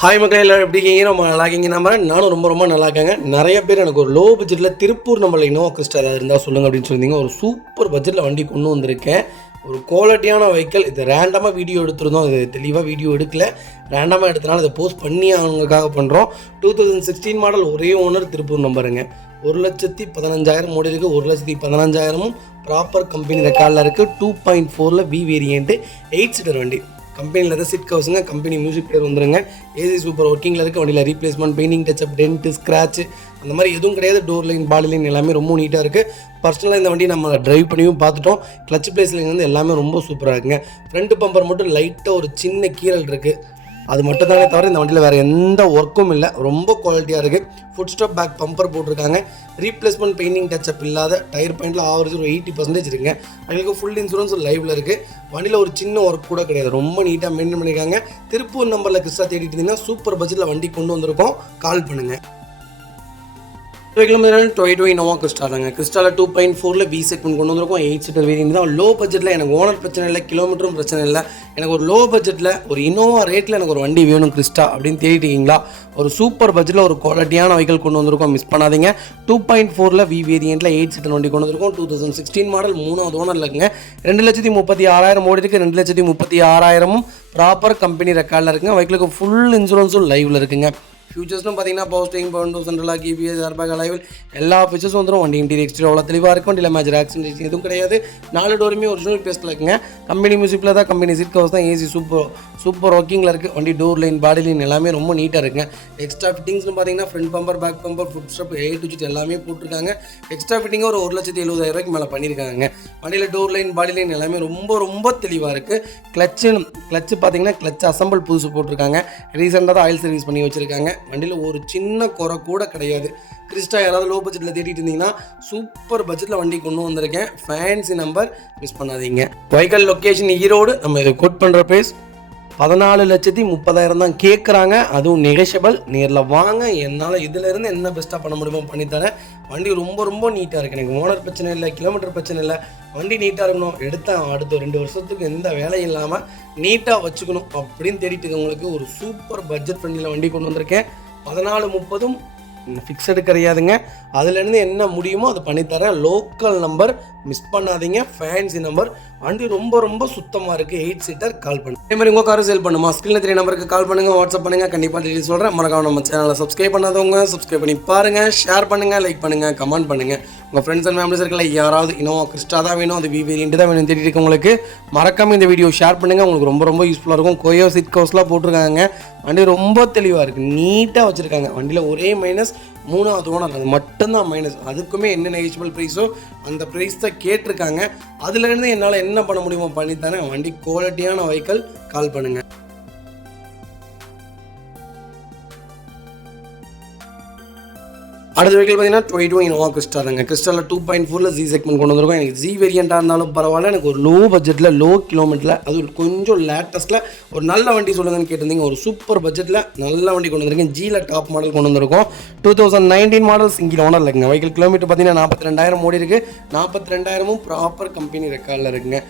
Hi மக்களே எல்லாரும் எப்படி இருக்கீங்க? நம்ம நல்லா இருக்கீங்க நம்புறேன். நானும் ரொம்ப நல்லா இருக்கேங்க. நிறைய பேர் எனக்கு ஒரு லோ பட்ஜெட்டில் திருப்பூர் நம்மள இனோவா கிறிஸ்டா ஏதாவது இருந்தால் சொல்லுங்கள் அப்படின்னு சொல்லியிருந்தீங்க. ஒரு சூப்பர் பட்ஜெட்டில் வண்டி கொண்டு வந்திருக்கேன். ஒரு குவாலிட்டியான வெஹிக்கிள். இது ரேண்டமாக வீடியோ எடுத்துருந்தோம். இது தெளிவாக வீடியோ எடுக்கல. ரேண்டமாக எடுத்தனால இதை போஸ்ட் பண்ணி அவங்களுக்காக பண்ணுறோம். 2016 மாடல் ஒரே ஓனர் திருப்பூர் நம்பருங்க. 1,15,000 ஓடி இருக்குது. 1,15,000 ப்ராப்பர் கம்பெனி ரெக்கார்டில் இருக்குது. 2.4 வி வேரியண்ட்டு 8 சீட்டர் வண்டி. கம்பெனியில் தான் சீட் கவர்ஸுங்க. கம்பெனி மியூசிக் பிளேயர் வந்துருங்க. ஏசி சூப்பர் ஒர்க்கிங்கில் இருக்குது. வண்டியில் replacement, painting touch-up, tent, scratch அந்த மாதிரி எதுவும் கிடையாது. டோர் லைன், பாடி லைன் எல்லாமே ரொம்ப நீட்டாக இருக்குது. பர்சனலாக இந்த வண்டி நம்ம ட்ரைவ் பண்ணியும் பார்த்துட்டோம். கிளச் பிளேஸ்லிங் வந்து எல்லாமே ரொம்ப சூப்பராக இருக்குங்க. ஃப்ரண்ட் பம்பர் மட்டும் லைட்டாக ஒரு சின்ன கீரல் இருக்குது. அது மட்டும் தானே தவிர இந்த வண்டியில் வேறு எந்த ஒர்க்கும் இல்லை. ரொம்ப குவாலிட்டியாக இருக்குது. ஃபுட் ஸ்டாப் பேக் பம்பர் போட்டிருக்காங்க. ரீப்ளேஸ்மெண்ட், பெயிண்டிங் டச்சப் இல்லாத டயர் பாயிண்டில் ஆவரேஜ் ஒரு 80% இருக்குங்க. அவங்களுக்கு ஃபுல் இன்சூரன்ஸ் லைவில் இருக்குது. வண்டியில் ஒரு சின்ன ஒர்க் கூட கிடையாது. ரொம்ப நீட்டாக மெயின்டைன் பண்ணியிருக்காங்க. திருப்பூர் நம்பரில் கிறிஸ்டா தேடிட்டு இருந்தீங்கன்னா சூப்பர் பட்ஜெட்டில் வண்டி கொண்டு வந்திருக்கோம். கால் பண்ணுங்கள். டொயோட்டோ இனோவா கிறிஸ்டாங்க. கிறிஸ்டாவில் 2.4 பி செக்மெண்ட் கொண்டு வந்திருக்கோம். 8 சீட்டர் வேரியன்ட் தான். லோ பட்ஜெட்டில் எனக்கு ஓனர் பிரச்சனை இல்லை, கிலோமீட்டரும் பிரச்சனை இல்லை. எனக்கு ஒரு லோ பட்ஜெட்டில் ஒரு இனோவா ரேட்டில் எனக்கு ஒரு வண்டி வேணும் கிறிஸ்டா அப்படின்னு தேடிட்டீங்களா? ஒரு சூப்பர் பட்ஜெட்டில் ஒரு குவாலிட்டியான வெஹிக்கிள் கொண்டு வந்திருக்கோம். மிஸ் பண்ணாதீங்க. 2.4 வி வேரியண்ட்டில் 8 சீட்டர் வண்டி கொண்டு வந்திருக்கோம். 2016 மாடல் 3வது ஓனரில் இருக்குங்க. 2,36,000 ஓடி இருக்குது. 2,36,000 ப்ராப்பர் கம்பெனி ரெக்கார்டில் இருக்குங்க. வெஹிக்கிளுக்கு ஃபுல் இன்சூரன்ஸும் லைவில் இருக்குங்க. ஃபியூச்சர்ஸ்னு பார்த்தீங்கன்னா power steering, power window, central EPS, airbag, alloy wheel எல்லா ஃபீச்சர்ஸும் வந்துடும். வண்டி இன்டீரியர் எக்ஸ்டீரியர் அவ்வளோ தெளிவாக இருக்கும். வண்டியில் மேஜர் ஆக்சிடென்ட் எதுவும் கிடையாது. 4 டோருமே ஒரிஜினல் பேஸ்ட்டில் இருக்குங்க. கம்பெனி மியூசிக்கில் தான், கம்பெனி சீட் கவர்ஸ் தான். ஏசி சூப்பர் ஒர்க்கிங்கில் இருக்குது. வண்டி டோர் லைன், பாடி லைன் எல்லாமே ரொம்ப நீட்டாக இருக்குங்க. எக்ஸ்ட்ரா ஃபிட்டிங்ஸ்னு பார்த்தீங்கன்னா front bumper, back bumper, foot step, A to Z எல்லாமே போட்டிருக்காங்க. எக்ஸ்ட்ரா ஃபிட்டிங்காக ஒரு 1,70,000 மேலே பண்ணியிருக்காங்க. வண்டியில் டோர் லைன், பாடி லைன் எல்லாமே ரொம்ப தெளிவாக இருக்குது. கிளச்சு பார்த்தீங்கன்னா கிளச் அசம்பிள் புதுசு போட்டிருக்காங்க. ரீசெண்டாக தான் ஆயில் சர்வீஸ் பண்ணி வச்சுருக்காங்க. வண்டியில் ஒரு சின்ன குறை கூட கிடையாது. கிறிஸ்டா யாராவது லோ பட்ஜெட்டில் தேடிட்டு இருந்தீங்கன்னா சூப்பர் பட்ஜெட்டில் வண்டி கொண்டு வந்திருக்கேன். ஃபேன்சி நம்பர், மிஸ் பண்ணாதீங்க. Vehicle location Erode. நம்ம இதை கோட் பண்ணுற ப்ரைஸ் 14,30,000 தான் கேட்குறாங்க. அதுவும் நெகஷியபிள். நேரில் வாங்க. என்னால் இதிலேருந்து என்ன பெஸ்ட்டாக பண்ண முடியுமோ பண்ணித்தரேன். வண்டி ரொம்ப நீட்டாக இருக்குது. எனக்கு ஓனர் பிரச்சனை இல்லை, கிலோமீட்டர் பிரச்சனை இல்லை. வண்டி நீட்டாக இருக்கணும். எடுத்தேன் அடுத்த 2 வருஷத்துக்கு எந்த வேலையும் இல்லாமல் நீட்டாக வச்சுக்கணும் அப்படின்னு தேடிட்டு இருக்கவங்களுக்கு ஒரு சூப்பர் பட்ஜெட் ஃப்ரெண்ட்லியில் வண்டி கொண்டு வந்திருக்கேன். 14,30 ஃபிக்ஸடு கிடையாதுங்க. அதுலேருந்து என்ன முடியுமோ அதை பண்ணித்தரேன். லோக்கல் நம்பர், மிஸ் பண்ணாதீங்க. Fancy number. வண்டி ரொம்ப சுத்தமாக இருக்குது. 8 சீட்டர். கால் பண்ணுங்கள். அதே மாதிரி உங்கள் காரை சேல் பண்ணுமா? ஸ்க்ரீனில் 3 நம்பருக்கு கால் பண்ணுங்கள், வாட்ஸ்அப் பண்ணுங்கள். கண்டிப்பாக டீட்டெயில் சொல்கிறேன். மறக்காம நம்ம சேனலை சப்ஸ்கிரைப் பண்ணாதவங்க சப்ஸ்கிரைப் பண்ணி பாருங்கள். ஷேர் பண்ணுங்கள், லைக் பண்ணுங்கள், கமெண்ட் பண்ணுங்கள். உங்கள் ஃப்ரெண்ட்ஸ் அண்ட் ஃபேமிலிஸ் இருக்கல யாராவது இனோவா கிறிஸ்டா தான் வேணும், அது வி வேரியண்ட் தான் வேணும் தேடிட்டு இருக்கவங்களுக்கு மறக்காமல் இந்த வீடியோ ஷேர் பண்ணுங்கள். உங்களுக்கு ரொம்ப யூஸ்ஃபுல்லாக இருக்கும். கோயோ சீட் கவர்ஸ்லாம் போட்டிருக்காங்க. வண்டி ரொம்ப தெளிவாக இருக்குது. நீட்டாக வச்சுருக்காங்க. வண்டியில் ஒரே மைனஸ் 3வது ஓனர், அது மட்டும்தான் மைனஸ். அதுக்குமே என்ன நெகிஷியபிள் ப்ரைஸோ அந்த ப்ரைஸ் தான் கேட்டிருக்காங்க. அதுலேருந்து என்னால் என்ன பண்ண முடியுமோ பண்ணித்தானே. வண்டி குவாலிட்டியான வெஹிக்கிள். கால் பண்ணுங்கள். அடுத்த வெஹிக்கிள் பார்த்தீங்கன்னா டொயோட்டோ இனோவா கிறிஸ்டாங்க. கிறிஸ்டாவில் 2.4 ஜி செக்மெண்ட் கொண்டு வந்திருக்கோம். எனக்கு ஜி வேரியண்ட்டாக இருந்தாலும் பரவாயில்ல. எனக்கு ஒரு லோ பட்ஜெட்டில், லோ கிலோமீட்டரில், அது கொஞ்சம் லேட்டஸ்ட்டில் ஒரு நல்ல வண்டி சொல்லுங்கன்னு கேட்டிருந்தீங்க. ஒரு சூப்பர் பட்ஜெட்டில் நல்ல வண்டி கொண்டு வந்திருக்கேன். ஜியில் டாப் மாடல் கொண்டு வந்திருக்கோம். 2019 மாடல் சிங்கிள் ஓனர் இருக்குங்க. வெஹிக்கிள் கிலோமீட்டர் பார்த்தீங்கன்னா 42,000 ஓடி இருக்குது. 42,000 ப்ராப்பர் கம்பெனி ரெக்கார்டில் இருக்குங்க.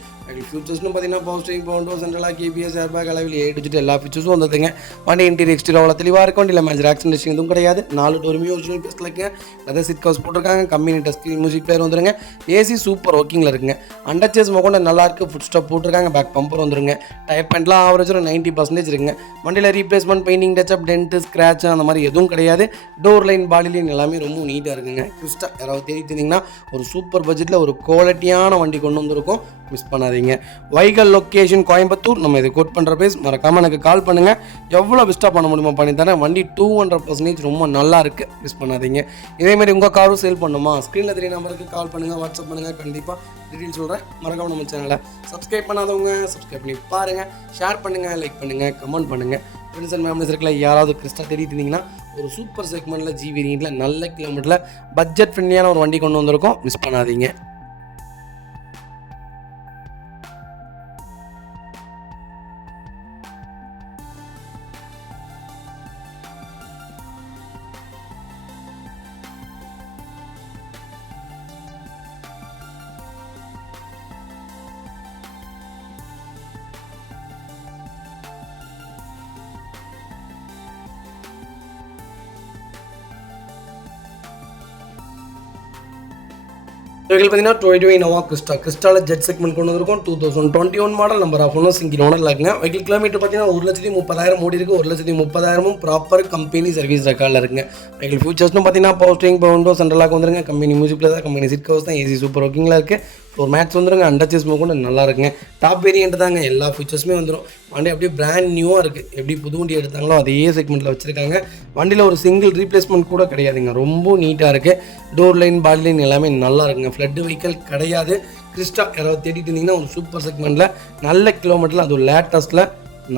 ஃபியூச்சர்ஸ்னு பார்த்தீங்கன்னா power steering, power window, central EPS, airbag, alloy wheel A to Z எல்லா ஃபீச்சர்ஸும் வந்துதுங்க. வண்டி இன்டீரியர் எக்ஸ்டீரியர் அவ்வளோ தெளிவாக இருக்கும். வண்டியில் மேஜர் ஆக்சிடென்ட் எதுவும் கிடையாது. 4 டோருமே ஒரிஜினல் பேஸ்ட்டில் இருக்குங்க. லெதர் சீட் கவர்ஸ் போட்டிருக்காங்க. கம்பெனி டஸ்க் மியூசிக் பிளேயர் வந்துருங்க. ஏசி சூப்பர் ஒர்க்கிங்கில் இருக்குங்க. அண்டர்சேஸ் மொக்கொண்ட நல்லாயிருக்கு. ஃபுட் ஸ்டாப் போட்டிருக்காங்க. பேக் பம்பர் வந்துருங்க. டயர் பாயிண்ட்லாம் ஆவரேஜ் ஒரு 90% இருக்குங்க. வண்டியில் replacement, painting touch-up, tent, scratch அந்த மாதிரி எதுவும் கிடையாது. டோர் லைன், பாடி லைன் எல்லாமே ரொம்ப நீட்டாக இருக்குங்க. கிறிஸ்டா யாராவது தேடிட்டு இருந்தீங்கன்னா ஒரு சூப்பர் பட்ஜெட்டில் ஒரு குவாலிட்டியான வண்டி கொண்டு வந்திருக்கோம். மிஸ் பண்ணாதீங்க. Vehicle location Coimbatore. நம்ம இதை கோட் பண்ணுற பேஸ். மறக்காமல் எனக்கு கால் பண்ணுங்கள். எவ்வளோ பெஸ்ட்டாக பண்ண முடியுமோ பண்ணித்தரேன். வண்டி 200% ரொம்ப நல்லா இருக்குது. மிஸ் பண்ணாதீங்க. இதேமாதிரி உங்கள் காரும் சேல் பண்ணுமா? ஸ்க்ரீனில் 3 நம்பருக்கு கால் பண்ணுங்கள், வாட்ஸ்அப் பண்ணுங்கள். கண்டிப்பாக டீட்டெயில் சொல்கிறேன். மறக்காமல் நம்ம சேனலை சப்ஸ்கிரைப் பண்ணாதவங்க சப்ஸ்கிரைப் பண்ணி பாருங்கள். ஷேர் பண்ணுங்கள், லைக் பண்ணுங்கள், கமெண்ட் பண்ணுங்கள். ஃப்ரெண்ட்ஸ் அண்ட் ஃபேமிலிஸ் இருக்கல யாராவது கிறிஸ்டா தேடிட்டு இருந்தீங்கன்னா ஒரு சூப்பர் செக்மெண்ட்டில் ஜி வேரியண்ட்டில் நல்ல கிலோமீட்டரில் பட்ஜெட் ஃப்ரெண்ட்லியான ஒரு வண்டி கொண்டு வந்திருக்கோம். மிஸ் பண்ணாதீங்க. இவர்கள் பார்த்தீங்கன்னா 2020 இனோவா கிறிஸ்டால ஜெட் செக்மெண்ட் கொண்டு வந்திருக்கும். 2021 மாடல் நம்பர் ஆஃப் ஒன்றும் சிங்கிள் ஓனரில் இருக்குங்க. வெஹிக்கிள் கிலோமீட்டர் பார்த்தீங்கன்னா 1,30,000 ஓடி இருக்குது. 1,30,000 ப்ராப்பர் கம்பெனி சர்வீஸ் ரெக்கார்டில் இருக்குங்க. வெஹிக்கிள் ஃபியூச்சர்ஸ்னு பார்த்தீங்கன்னா power steering, power window, central lock வந்துருங்க. கம்பெனி மியூசிக்கில் தான், கம்பெனி சீட் கவர்ஸ் தான், ஏசி சூப்பர் ஒர்க்கிங்கில் இருக்குது. ஒரு மேட்ச் வந்துருங்க. அண்டர் சேஸ் கூட நல்லா இருக்குங்க. டாப் வேரியன்ட் தாங்க, எல்லா ஃபீச்சர்ஸுமே வந்துடும். வண்டி அப்படியே பிராண்ட் நியூவாக இருக்குது. எப்படி புது வண்டி எடுத்தாங்களோ அதே செக்மெண்ட்டில் வச்சுருக்காங்க. வண்டியில் ஒரு சிங்கிள் ரீப்ளேஸ்மெண்ட் கூட கிடையாதுங்க. ரொம்ப நீட்டாக இருக்குது. டோர் லைன், பாடி லைன் எல்லாமே நல்லா இருக்குங்க. ஃப்ளட் வெஹிக்கல் கிடையாது. கிறிஸ்டா யாராவது தேடிட்டு இருந்தீங்கன்னா ஒரு சூப்பர் செக்மெண்ட்டில் நல்ல கிலோமீட்டரில் அது ஒரு லேட்டஸ்ட்டில்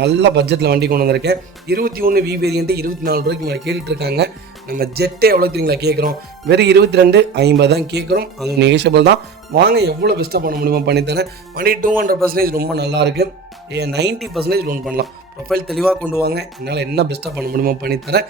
நல்ல பட்ஜெட்டில் வண்டி கொண்டு வந்திருக்கேன். 21 வி வேரியன்ட்டு 24 ரூபாய்க்கு மேலே கேட்டுட்ருக்காங்க. நம்ம ஜெட்டே எவ்வளோ தெரியுங்களா கேட்குறோம்? வெறும் 22,50 தான் கேட்குறோம். அதுவும் நெகோஷியபிள் தான். வாங்க எவ்வளோ பெஸ்ட்டாக பண்ண முடியுமோ பண்ணித்தரேன். வண்டி 200% ரொம்ப நல்லாயிருக்கு. 90% லோன் பண்ணலாம். ப்ரொஃபைல் தெளிவாக கொண்டு வாங்க. என்னால் என்ன பெஸ்ட்டாக பண்ண முடியுமோ பண்ணித்தரேன்.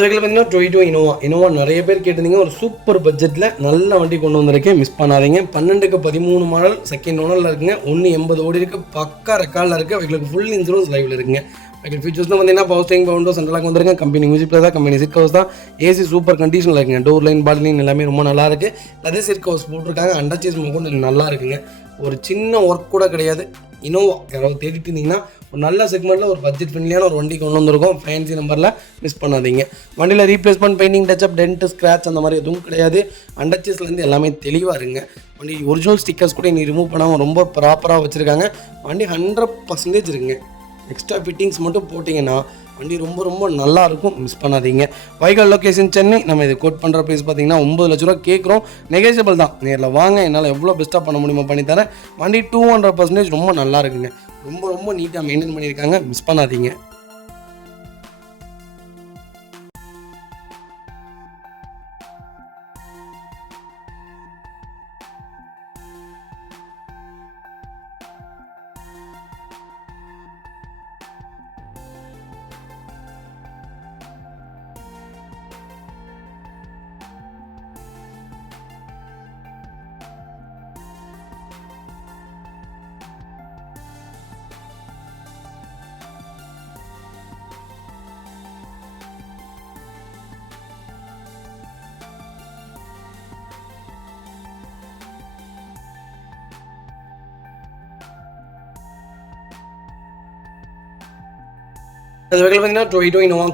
அதுக்கு பார்த்தீங்கன்னா 2020 இனோவா நிறைய பேர் கேட்டிருந்தீங்க. ஒரு சூப்பர் பட்ஜெட்டில் நல்ல வண்டி கொண்டு வந்திருக்கேன். மிஸ் பண்ணாதீங்க. 12க்கு 13 மாடல் செகண்ட் ஓனரில் இருக்குங்க. 180 ஓடி இருக்குது. பக்கா ரெக்கார்டில் இருக்குது. அவங்களுக்கு ஃபுல் இன்சூரன்ஸ் லைவில் இருக்குங்க. வெஹிக்கிள் ஃபீச்சர்ஸ் பார்த்தீங்கன்னா power steering, power window, central lock வந்துருங்க. கம்பெனி மியூசிக்கில் தான், கம்பெனி சீட் கவர்ஸ் தான், ஏசி சூப்பர் கண்டிஷனில் இருக்குங்க. டோர் லைன், பாடி லைன் எல்லாமே ரொம்ப நல்லா இருக்குது. லெதர் சீட் கவர்ஸ் போட்டிருக்காங்க. அண்டர் சேஸ் கூட நல்லா இருக்குங்க. ஒரு சின்ன ஒர்க் கூட கிடையாது. இனோவா யாராவது தேடிட்டு இருந்தீங்கன்னா ஒரு நல்ல செக்மெண்ட்டில் ஒரு பட்ஜெட் ஃப்ரெண்ட்லியான ஒரு வண்டி கொண்டு வந்திருக்கோம். ஃபேன்சி நம்பரில் மிஸ் பண்ணாதீங்க. வண்டியில் replacement, painting, touch up, dent, scratch அந்த மாதிரி எதுவும் கிடையாது. அண்டர் சேஸ்லேருந்து எல்லாமே தெளிவாக இருங்க. வண்டி ஒரிஜினல் ஸ்டிக்கர்ஸ் கூட நீ ரிமூவ் பண்ணாமல் ரொம்ப ப்ராப்பராக வச்சுருக்காங்க. வண்டி 100% இருக்குங்க. எக்ஸ்ட்ரா ஃபிட்டிங்ஸ் மட்டும் போட்டிங்கன்னா வண்டி ரொம்ப ரொம்ப நல்லாயிருக்கும். மிஸ் பண்ணாதீங்க. வைகல் லொக்கேஷன் சென்னை. நம்ம இது கோட் பண்ணுற ப்ரைஸ் பார்த்தீங்கன்னா 9 லட்ச ரூபா கேட்குறோம். நெகோஷியபிள் தான். நேரில் வாங்க, என்னால் எவ்வளோ பெஸ்ட்டாக பண்ண முடியுமோ பண்ணித்தரேன். வண்டி 200% ரொம்ப நல்லா இருக்குங்க. ரொம்ப ரொம்ப நீட்டாக மெயின்டைன் பண்ணியிருக்காங்க. மிஸ் பண்ணாதீங்க. அது வகையில் பார்த்தீங்கன்னா 2020 இனோவா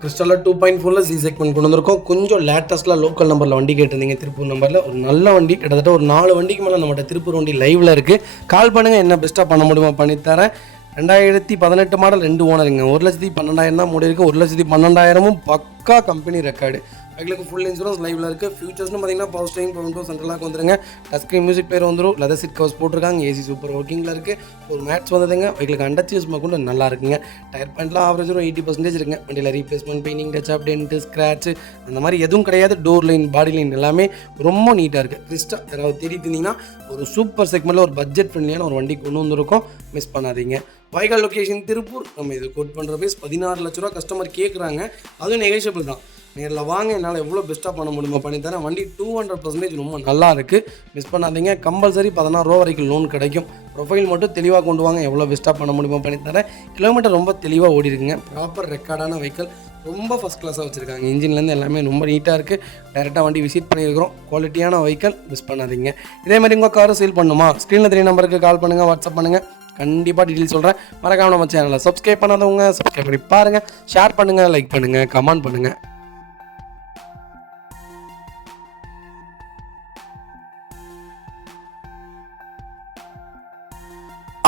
கிறிஸ்டால 2.4 சி செக்மெண்ட் கொண்டு வந்திருக்கோம். கொஞ்சம் லேட்டஸ்ட்டில் லோக்கல் நம்பரில் வண்டி கேட்டிருந்தீங்க. திருப்பூர் நம்பரில் ஒரு நல்ல வண்டி. கிட்டத்தட்ட ஒரு 4 வண்டிக்கு மேலே நம்மகிட்ட திருப்பூர் வண்டி லைவில் இருக்குது. கால் பண்ணுங்கள், என்ன பெஸ்ட்டாக பண்ண முடியுமா பண்ணித்தரேன். 2018 மாடல் 2 ஓனருங்க. 1,12,000 தான் மூடி இருக்குது. 1,12,000 பக்கா கம்பெனி ரெக்கார்டு. எங்களுக்கு ஃபுல் இன்சூரன்ஸ் லைவில் இருக்குது. ஃபியூச்சர்ஸ்னு பார்த்தீங்கன்னா power steering, power window, central lock வந்துருங்க. டச் ஸ்க்ரீன் மியூசிக் பேர் வந்துடும். லெதர் சீட் கவர்ஸ் போட்டிருக்காங்க. ஏசி சூப்பர் ஒர்க்கிங்கில் இருக்குது. ஒரு மேட்ச் வந்ததுங்க. எங்களுக்கு அண்டர் சேஸ் கூட நல்லா இருக்குங்க. டயர் பாயிண்ட்லாம் ஆவரேஜ் ஒரு 80% இருக்குங்க. வண்டியில் replacement, painting, touch up, dent, scratch அந்த மாதிரி எதுவும் கிடையாது. டோர் லைன், பாடி லைன் எல்லாமே ரொம்ப நீட்டாக இருக்குது. கிறிஸ்டா யாராவது தேடிட்டு இருந்தீங்கன்னா ஒரு சூப்பர் செக்மெண்ட்டில் ஒரு பட்ஜெட் ஃப்ரெண்ட்லியான ஒரு வண்டி கொண்டு வந்திருக்கோம். மிஸ் பண்ணாதீங்க. வைகால் லொக்கேஷன் திருப்பூர். நம்ம இது கோட் பண்ணுற ப்ரைஸ் 16 லட்ச ரூபா கஸ்டமர் கேட்குறாங்க. அதுவும் நெகோஷியபிள் தான். நேரில் வாங்க, என்னால் எவ்வளோ பெஸ்ட்டாக பண்ண முடியுமோ பண்ணித்தரேன். வண்டி 200% ரொம்ப நல்லா இருக்குது. மிஸ் பண்ணாதீங்க. கம்பல்சரி 16 ரூபா வரைக்கும் லோன் கிடைக்கும். ப்ரொஃபைல் மட்டும் தெளிவாக கொண்டு வாங்க. எவ்வளோ பெஸ்ட்டாக பண்ண முடியுமோ பண்ணித்தரேன். கிலோமீட்டர் ரொம்ப தெளிவாக ஓடி இருக்குங்க. ப்ராப்பர் ரெக்கார்டான வெஹிக்கல். ரொம்ப ஃபஸ்ட் கிளாஸாக வச்சுருக்காங்க. இன்ஜின்லேருந்து எல்லாமே ரொம்ப நீட்டாக இருக்குது. டேரெக்டாக வண்டி விசிட் பண்ணியிருக்கிறோம். குவாலிட்டியான வெஹிக்கல். மிஸ் பண்ணாதீங்க. இதே மாதிரி உங்கள் காரை சேல் பண்ணுமா? ஸ்க்ரீனில் 3 நம்பருக்கு கால் பண்ணுங்கள், வாட்ஸ்அப் பண்ணுங்கள். கண்டிப்பாக டீட்டெயில் சொல்கிறேன். மறக்காமல் நம்ம சேனலை சப்ஸ்கிரைப் பண்ணாதவங்க சப்ஸ்கிரைப் பண்ணி பாருங்கள். ஷேர் பண்ணுங்கள், லைக் பண்ணுங்கள், கமெண்ட் பண்ணுங்கள்.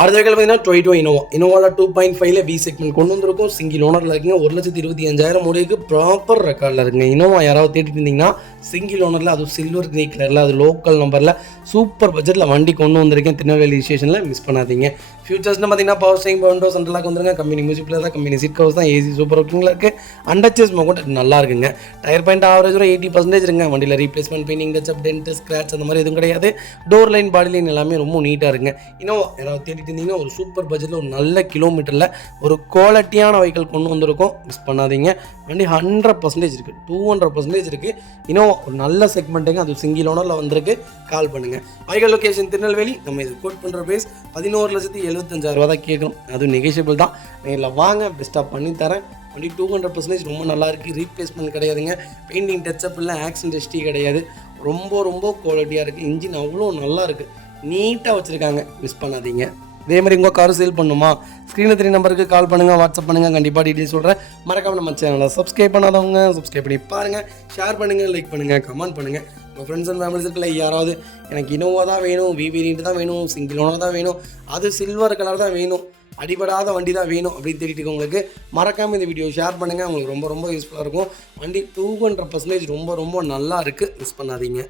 அடுத்த வெஹிக்கிள் பார்த்தீங்கன்னா டொயோட்டா இனோவாவில் 2.5 பி செக்மெண்ட் கொண்டு வந்திருக்கும். சிங்கிள் ஓனரில் இருக்குங்க. 1,25,000 முடிவுக்கு ப்ராப்பர் ரெக்கார்டில் இருக்குங்க. இனோவா யாராவது தேடிட்டு இருந்தீங்கன்னா சிங்கிள் ஓனரில் அது சில்வர் கிரே கலரில் அது லோக்கல் நம்பரில் சூப்பர் பட்ஜெட்டில் வண்டி கொண்டு வந்திருக்கேன். திருநெல்வேலி ஸ்டேஷனில் மிஸ் பண்ணாதீங்க. ஃபியூச்சர்ஸ்னு பார்த்தீங்கன்னா பவர் ஸ்டேரிங், விண்டோஸ் சென்ட்ரலாக வந்துருங்க. கம்பெனி மியூசிக் பிளேயர் தான், கம்பெனி சீட் கவர்ஸ் தான், ஏசி சூப்பர் ஒர்க்கிங்கில் இருக்குது. அண்டர்ச்சேஸ் மோகன் நல்லா இருக்குங்க. டயர் பாயிண்ட் ஆவரேஜ் 80% இருக்குங்க. வண்டியில் replacement, painting, touch up, dent, scratch அந்த மாதிரி எதுவும் கிடையாது. டோர் லைன், பாடி லைன் எல்லாமே ரொம்ப நீட்டாக இருக்குங்க. இனோவா யாராவது தேடிட்டு இருந்தீங்கன்னா ஒரு சூப்பர் பட்ஜெட்டில் ஒரு நல்ல கிலோமீட்டரில் ஒரு குவாலிட்டியான வெஹிக்கிள் கொண்டு வந்திருக்கோம். மிஸ் பண்ணாதீங்க. வண்டி 100% இருக்குது, 200% இருக்குது. இன்னும் ஒரு நல்ல செக்மெண்ட்டுங்க. அது சிங்கிள் ஓனரில் வந்திருக்கு. கால் பண்ணுங்கள். Vehicle location Tirunelveli. நம்ம இது கோட் பண்ணுற ப்ரைஸ் 11,75,000 தான் கேட்குறோம். அது நெகோஷியபிள் தான். நேரில் வாங்க, பெஸ்ட்டாக பண்ணித்தரேன். வண்டி 200% ரொம்ப நல்லா இருக்குது. ரீப்ளேஸ்மெண்ட் கிடையாதுங்க. பெயிண்டிங், டச்சப் இல்லை, ஆக்சிடென்ட் ஹிஸ்ட்ரி கிடையாது. ரொம்ப குவாலிட்டியாக இருக்குது. இன்ஜின் அவ்வளோ நல்லா இருக்குது, நீட்டாக வச்சுருக்காங்க. மிஸ் பண்ணாதீங்க. இதே மாதிரி உங்கள் கார் சேல் பண்ணுமா? ஸ்க்ரீனில் 3 நம்பருக்கு கால் பண்ணுங்கள், வாட்ஸ்அப் பண்ணுங்கள். கண்டிப்பாக டீட்டெயில்ஸ் சொல்கிறேன். மறக்காமல் நம்ம சேனலை சப்ஸ்கிரைப் பண்ணாதவங்க சப்ஸ்கிரைப் பண்ணி பாருங்கள். ஷேர் பண்ணுங்கள், லைக் பண்ணுங்கள், கமெண்ட் பண்ணுங்கள். உங்கள் ஃப்ரெண்ட்ஸ் அண்ட் ஃபேமிலிஸ் இருக்குல்ல, யாராவது எனக்கு இனோவா தான் வேணும், வேரியண்ட் தான் வேணும், சிங்கிள் ஓனர் தான் வேணும், அது சில்வர் கலர் தான் வேணும், அடிபடாத வண்டி தான் வேணும் அப்படின்னு தேடிட்டு இருக்கவங்களுக்கு மறக்காமல் இந்த வீடியோ ஷேர் பண்ணுங்கள். உங்களுக்கு ரொம்ப யூஸ்ஃபுல்லாக இருக்கும். வண்டி 200% ரொம்ப நல்லா இருக்குது. மிஸ் பண்ணாதீங்க.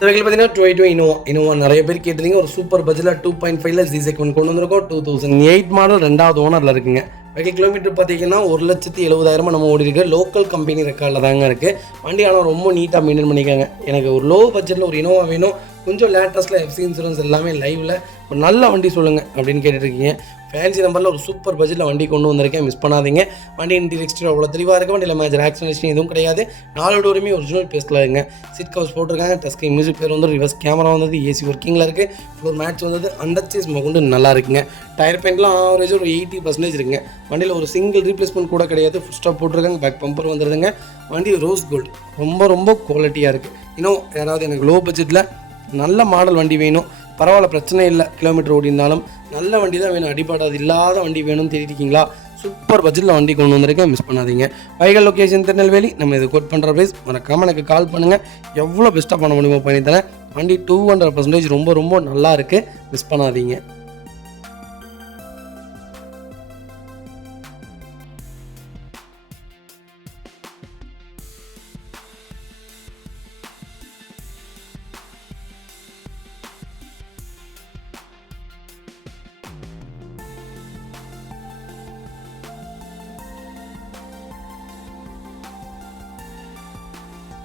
இந்த வெஹிக்கிள் பார்த்தீங்கன்னா டொயோட்டா இனோவா நிறைய பேர் கேட்டிருந்தீங்க. ஒரு சூப்பர் பட்ஜெட்டில் 2.5 ஜி செக்மெண்ட் கொண்டு வந்திருக்கோம். 2008 மாடல், 2வது ஓனரில் இருக்குங்க. வெஹிக்கிள் கிலோமீட்டர் பார்த்தீங்கன்னா 1,70,000 நம்ம ஓடி இருக்கு. லோக்கல் கம்பெனி ரெக்கார்டில் தாங்க இருக்குது. வண்டி ஆனால் ரொம்ப நீட்டாக மெயின்டைன் பண்ணிக்காங்க. எனக்கு ஒரு லோ பட்ஜெட்டில் ஒரு இனோவா வேணும், கொஞ்சம் லேட்டஸ்ட்டில் எஃப்சி இன்சூரன்ஸ் எல்லாமே லைவில் ஒரு நல்ல வண்டி சொல்லுங்கள் அப்படின்னு கேட்டுருக்கீங்க. ஃபேன்சி நம்பரில் ஒரு சூப்பர் பட்ஜெட்டில் வண்டி கொண்டு வந்திருக்கேன். மிஸ் பண்ணாதீங்க. வண்டி இன்டீரியர் எக்ஸ்டீரியர் அவ்வளோ தெளிவாக இருக்குது. வண்டியில் மேஜர் ஆக்சிடென்ட் எதுவும் கிடையாது. 4 டோருமே ஒரிஜினல் பேஸ்ட்டில் இருக்குங்க. சீட் கவர்ஸ் போட்டிருக்காங்க. டச் ஸ்க்ரீன் மியூசிக் பிளேயர் வந்து, ரிவர்ஸ் கேமரா வந்தது, ஏசி ஒர்க்கிங்கில் இருக்குது. ஃப்ளோர் மேட்ச் வந்தது, அண்டர்ச்சேஸ் கொண்டு நல்லா இருக்குங்க. டயர் பாயிண்ட்லாம் ஆவரேஜ் ஒரு 80% இருக்குங்க. வண்டியில் ஒரு சிங்கிள் ரீப்ளேஸ்மெண்ட் கூட கிடையாது. ஃபுல் ஸ்டாப் போட்டிருக்காங்க. பேக் பம்பர் வந்துடுதுங்க. வண்டி ரோஸ் கோல்டு ரொம்ப குவாலிட்டியாக இருக்குது. இன்னும் யாராவது எனக்கு லோ பட்ஜெட்டில் நல்ல மாடல் வண்டி வேணும், பரவாயில்ல பிரச்சனை இல்லை, கிலோமீட்டர் ஓடி இருந்தாலும் நல்ல வண்டி தான் வேணும், அடிபாடாது இல்லாத வண்டி வேணும்னு தெரிவிக்கீங்களா? சூப்பர் பட்ஜெட்டில் வண்டி கொண்டு வந்திருக்கேன். மிஸ் பண்ணாதீங்க. Vehicle location Tirunelveli. நம்ம இது கோட் பண்ணுற ப்ரைஸ் மறக்காமல் எனக்கு கால் பண்ணுங்கள். எவ்வளோ பெஸ்ட்டாக பண்ண முடியுமோ பண்ணித்தரேன். வண்டி 200% ரொம்ப நல்லா இருக்குது. மிஸ் பண்ணாதீங்க.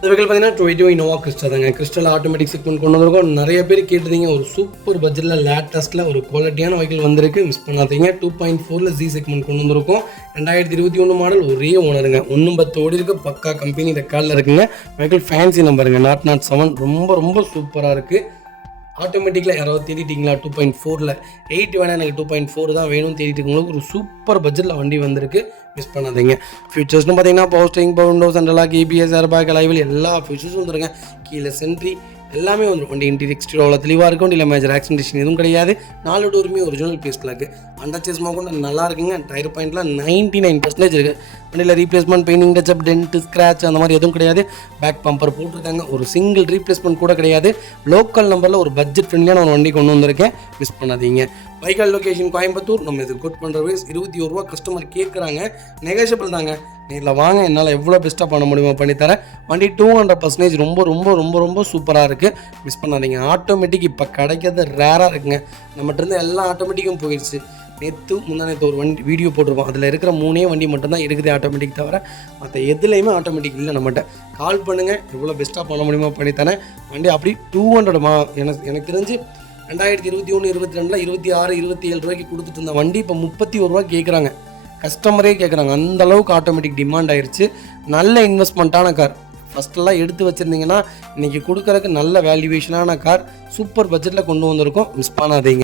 வெஹிக்கிள் பார்த்தீங்கன்னா டொயோட்டா இனோவா கிறிஸ்டா தாங்க. கிறிஸ்டல் ஆட்டோமேட்டிக் செக்மெண்ட் கொண்டு வந்திருக்கோம். நிறைய பேர் கேட்டிருந்தீங்க. ஒரு சூப்பர் பட்ஜெட்டில் லேட்டஸ்ட்டில் ஒரு குவாலிட்டியான வெஹிக்கிள் வந்திருக்கு. மிஸ் பண்ணாதீங்க. 2.4 ஜி செக்மெண்ட் கொண்டு வந்திருக்கோம். 2021 மாடல், ஒரே ஓனருங்க. 110 ஓடி இருக்குது. பக்கா கம்பெனி ரெக்கார்டில் இருக்குங்க. வெஹிக்கிள் ஃபேன்சி நம்பருங்க, 007. ரொம்ப சூப்பராக இருக்குது. ஆட்டோமேட்டிக்கில் யாராவது தேடிட்டிங்களா? 2.4ல் 8 வேணால் எனக்கு 2.4 தான் வேணும்னு தேடிட்டுங்களுக்கு ஒரு சூப்பர் பட்ஜெட்டில் வண்டி வந்திருக்கு. மிஸ் பண்ணாதீங்க. ஃபியூச்சர்ஸ்னு பார்த்தீங்கன்னா பவர் ஸ்டேரிங், பவர் விண்டோஸ் சென்ட்ரலாக, ஏபிஎஸ், ஏர்பேக், அலைவில் எல்லா ஃபியூச்சர்ஸும் வந்துருங்க. கீழே சென்ட்ரி எல்லாமே வந்துடும். வண்டி இன்டீரியர் எக்ஸ்டீரியர் அவ்வளோ தெளிவாக இருக்கும். வண்டியில் மேஜர் ஆக்சிடென்ட் எதுவும் கிடையாது. 4 டோருமே ஒரிஜினல் பேஸ்ட்டில் இருக்குது. அண்டர்ச்சேஸ் கூட நல்லா இருக்குங்க. டயர் பாயிண்ட்லாம் 99% இருக்குது. வண்டியில் replacement, painting, touch up, dent, scratch அந்த மாதிரி எதுவும் கிடையாது. பேக் பம்பர் போட்டிருக்காங்க. ஒரு சிங்கிள் ரீப்ளேஸ்மெண்ட் கூட கிடையாது. லோக்கல் நம்பரில் ஒரு பட்ஜெட் ஃப்ரெண்ட்லியான ஒரு வண்டி கொண்டு வந்திருக்கேன். மிஸ் பண்ணாதீங்க. Vehicle location Coimbatore. நம்ம இது கோட் பண்ணுற வயசு 21 ரூபா கஸ்டமர் கேட்குறாங்க. நெகோஷியபிள் தாங்க. நேரில் வாங்க, என்னால் எவ்வளோ பெஸ்ட்டாக பண்ண முடியுமோ பண்ணித்தரேன். வண்டி 200% ரொம்ப சூப்பராக இருக்குது. மிஸ் பண்ணாதீங்க. ஆட்டோமேட்டிக் இப்போ கிடைக்கிறது ரேராக இருக்குங்க. நம்மகிட்ட இருந்து எல்லா ஆட்டோமேட்டிக்கும் போயிடுச்சு. முந்தானேத்து ஒரு வண்டி வீடியோ போட்டிருப்போம். அதில் இருக்கிற 3 வண்டி மட்டும்தான் இருக்குது ஆட்டோமேட்டிக் தவிர. மற்ற எதுலேயுமே ஆட்டோமேட்டிக் இல்லை. நம்மகிட்ட கால் பண்ணுங்கள், எவ்வளோ பெஸ்ட்டாக பண்ண முடியுமோ பண்ணித்தரேன். வண்டி அப்படி 200 எனக்கு தெரிஞ்சு 2021, 22, 26, 27 ரூபாய்க்கு கொடுத்துட்டு இருந்த வண்டி இப்போ 31 ரூபா கேட்குறாங்க. கஸ்டமரே கேட்குறாங்க. அந்தளவுக்கு ஆட்டோமேட்டிக் டிமாண்ட் ஆயிடுச்சு. நல்ல இன்வெஸ்ட்மெண்ட்டான கார். ஃபஸ்ட்டெல்லாம் எடுத்து வச்சுருந்தீங்கன்னா இன்றைக்கி கொடுக்குறதுக்கு நல்ல வேல்யூவேஷனான கார் சூப்பர் பட்ஜெட்டில் கொண்டு வந்திருக்கோம். மிஸ் பண்ணாதீங்க.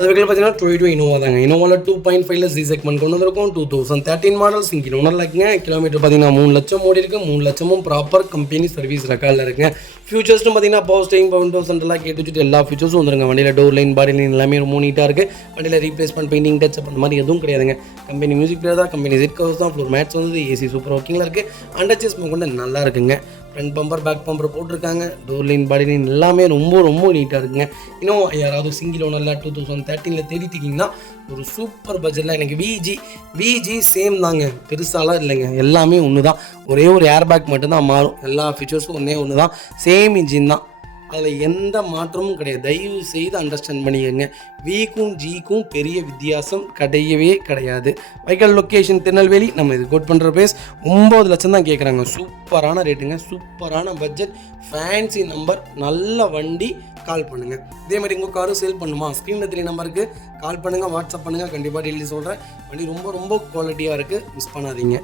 அது பார்த்தீங்கன்னா டொயோட்டோ இனோவா தாங்க. இனோவாவில் 2.5 சி செக்மெண்ட் கொண்டு வந்திருக்கும். 2013 மாடல் சிங்கிள் ஓனரில் இருக்குங்க. கிலோமீட்டர் பார்த்தீங்கன்னா 3 லட்சம் ஓடி இருக்குது. 3 லட்சமும் ப்ராப்பர் கம்பெனி சர்வீஸ் ரெக்கார்டில் இருக்குங்க. ஃபியூச்சர்ஸ்னு பார்த்தீங்கன்னா பவர் ஸ்டேரிங், பவர் விண்டோ சென்டர்லாம் கேட்டு வச்சுட்டு எல்லா ஃபியூச்சர்ஸும் வந்துருங்க. வண்டியில் டோர் லைன், பாடி லைன் எல்லாமே ரொம்ப நீட்டாக இருக்குது. வண்டியில் ரீப்ளேஸ்மெண்ட், பெயிண்டிங், டச் அந்த மாதிரி எதுவும் கிடையாதுங்க. கம்பெனி மியூசிக் பிளேயர் தான், கம்பெனி சீட் கவர்ஸ் தான், ஃப்ளோர் மேட்ஸ் வந்து ஏசி சூப்பர் ஒர்க்கிங்கில் இருக்குது. அண்டர்ச்சேஸ் கொண்டு நல்லா இருக்குங்க. ஃப்ரண்ட் பம்பர், பேக் பம்பர் போட்டிருக்காங்க. டோர் லைன், பாடி லைன் எல்லாமே ரொம்ப ரொம்ப நீட்டாக இருக்குங்க. இன்னும் யாராவது சிங்கிள் ஓனரில் 2013 தேடிட்டிங்கன்னா ஒரு சூப்பர் பட்ஜெட்டில் எனக்கு விஜி சேம் தாங்க, பெருசாலாம் இல்லைங்க. எல்லாமே ஒன்று தான். ஒரே ஒரு ஏர் பேக் மட்டும்தான் மாறும். எல்லா ஃபீச்சர்ஸும் ஒன்று தான். சேம் இன்ஜின் தான். அதில் எந்த மாற்றமும் கிடையாது. தயவு செய்து அண்டர்ஸ்டாண்ட் பண்ணிக்கோங்க. விக்கும் ஜிக்கும் பெரிய வித்தியாசம் கிடையவே கிடையாது. Vehicle location Tirunelveli. நம்ம இது கோட் பண்ணுற ப்ரைஸ் 9 லட்சம் தான் கேட்குறாங்க. சூப்பரான ரேட்டுங்க, சூப்பரான பட்ஜெட், ஃபேன்சி நம்பர், நல்ல வண்டி. கால் பண்ணுங்கள். இதே மாதிரி உங்கள் காரும் சேல் பண்ணுமா, ஸ்க்ரீனில் 3 நம்பருக்கு கால் பண்ணுங்கள், வாட்ஸ்அப் பண்ணுங்கள். கண்டிப்பாக டெய்லி சொல்கிறேன். வண்டி ரொம்ப ரொம்ப குவாலிட்டியாக இருக்குது. மிஸ் பண்ணாதீங்க.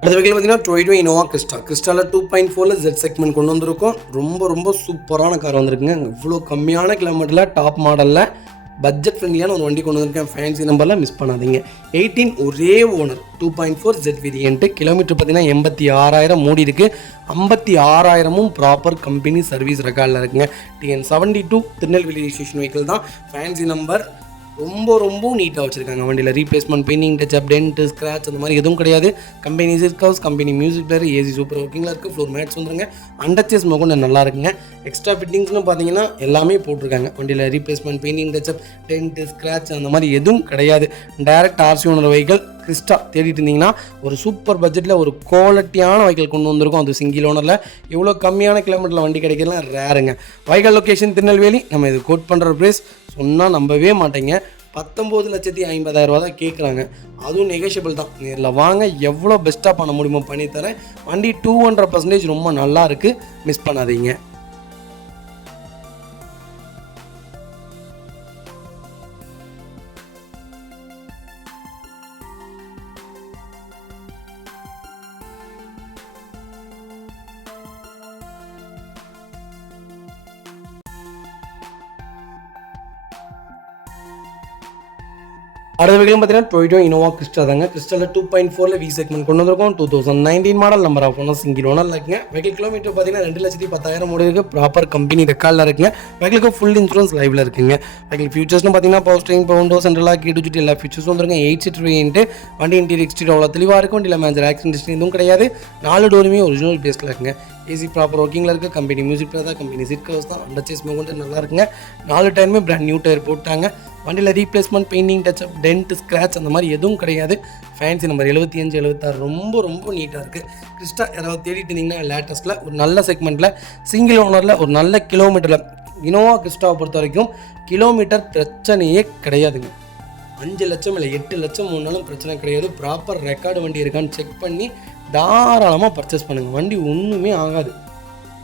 அடுத்த வெஹிக்கிள் பார்த்தீங்கன்னா டொயோட்டோ இனோவா கிறிஸ்டாவில் 2.4 Z செக்மெண்ட் கொண்டு வந்திருக்கோம். ரொம்ப ரொம்ப சூப்பரான கார் வந்திருக்குங்க. இவ்வளோ கம்மியான கிலோமீட்டரில் டாப் மாடலில் பட்ஜெட் ஃப்ரெண்ட்லியான ஒரு வண்டி கொண்டு வந்திருக்கேன். ஃபேன்சி நம்பரில் மிஸ் பண்ணாதீங்க. 18 ஒரே ஓனர் 2.4 Z வேரியன்ட்டு. கிலோமீட்டர் பார்த்தீங்கன்னா 86,000 மூடி இருக்குது. 56,000மும் ப்ராப்பர் கம்பெனி சர்வீஸ் ரெக்கார்டில் இருக்குங்க. TN72 திருநெல்வேலி ரிஜிஸ்ட்ரேஷன் வெஹிக்கிள் தான். Fancy number. ரொம்ப ரொம்ப நீட்டாக வச்சுருக்காங்க. வண்டியில் replacement, painting, touch, dent, scratch அந்த மாதிரி எதுவும் கிடையாது. Company seat covers, company music player, AC super ஒர்க்கிங்கில் இருக்குது. ஃப்ளோர் மேட்ஸ் வந்துருங்க. அண்டர்ச்சேஸ் கொண்டு நல்லா இருக்குங்க. எக்ஸ்ட்ரா ஃபிட்டிங்ஸ்னு பார்த்தீங்கன்னா எல்லாமே போட்டிருக்காங்க. வண்டியில் replacement, painting, touch, dent, scratch அந்த மாதிரி எதுவும் கிடையாது. Direct RC owner vehicle Crysta தேடிட்டு இருந்தீங்கன்னா ஒரு சூப்பர் பட்ஜெட்டில் ஒரு குவாலிட்டியான வெஹிக்கிள் கொண்டு வந்திருக்கும். அது சிங்கிள் ஓனரில் இவ்வளோ கம்மியான கிலோமீட்டரில் வண்டி கிடைக்கலாம் ரேருங்க. Vehicle location Tirunelveli. நம்ம இது கோட் பண்ணுற ப்ரைஸ் சொன்னால் நம்பவே மாட்டேங்க. 19,50,000 தான் கேட்குறாங்க. அதுவும் நெகோஷியபிள் தான். நேரில் வாங்க, எவ்வளோ பெஸ்ட்டாக பண்ண முடியுமோ பண்ணித்தரேன். வண்டி 200% ரொம்ப நல்லா இருக்குது. மிஸ் பண்ணாதீங்க. அடுத்த வெஹிக்கிள் பார்த்தீங்கன்னா டொயோட்டோ இனோவா கிறிஸ்டா தாங்க. கிறிஸ்டாவில் 2.4 வி செக்மெண்ட் கொண்டு வந்திருக்கோம். 2019 model. Number of owner single ஓனரில் இருக்குங்க. வெஹிக்கிள் கிலோமீட்டர் பார்த்தீங்கன்னா 2,10,000 ஓடி இருக்குது. ப்ராப்பர் கம்பெனி ரெக்கார்டில் இருக்குங்க. வெஹிக்கிளுக்கு ஃபுல் இன்சூரன்ஸ் லைவில் இருக்குங்க. வெஹிக்கிள் ஃபியூச்சர்ஸ்னு பார்த்தீங்கன்னா பவர் ஸ்டேரிங், பவர் விண்டோ சென்டர்லாம் கேட்டு வச்சுட்டு எல்லா ஃபியூச்சர்ஸும் வந்துருங்க. 8 சீட்டர் வேரியன்ட்டு. வண்டி இன்டீரியர் எக்ஸ்டீரியர் அவ்வளோ தெளிவாக இருக்கும். வண்டியில் மேஜர் ஆக்சிடென்ட் எதுவும் கிடையாது. 4 டோருமே ஒரிஜினல் பேஸில் இருக்குங்க. ஏசி ப்ராப்பர் ஒர்க்கிங்கில் இருக்குது. கம்பெனி மியூசிக் பிளேயர் தான், கம்பெனி சீட் கவர்ஸ் தான். அண்டர்ச்சேஸ் கொண்டு நல்லா இருக்குங்க. 4 டயருமே பிராண்ட் நியூ டயர் போட்டாங்க. வண்டியில் replacement, painting, touch, dent, scratch அந்த மாதிரி எதுவும் கிடையாது. ஃபேன்சி நம்பர் 75, 76 ரொம்ப ரொம்ப நீட்டாக இருக்குது. கிறிஸ்டா யாராவது தேடிட்டு இருந்தீங்கன்னா லேட்டஸ்ட்டில் ஒரு நல்ல செக்மெண்ட்டில் சிங்கிள் ஓனரில் ஒரு நல்ல கிலோமீட்டரில் இனோவா கிறிஸ்டாவை பொறுத்த வரைக்கும் கிலோமீட்டர் பிரச்சனையே கிடையாதுங்க. 5 லட்சம் இல்லை 8 லட்சம் முன்னாலும் பிரச்சனை கிடையாது. ப்ராப்பர் ரெக்கார்டு வண்டி இருக்கான்னு செக் பண்ணி தாராளமாக பர்ச்சேஸ் பண்ணுங்கள். வண்டி ஒன்றுமே ஆகாது.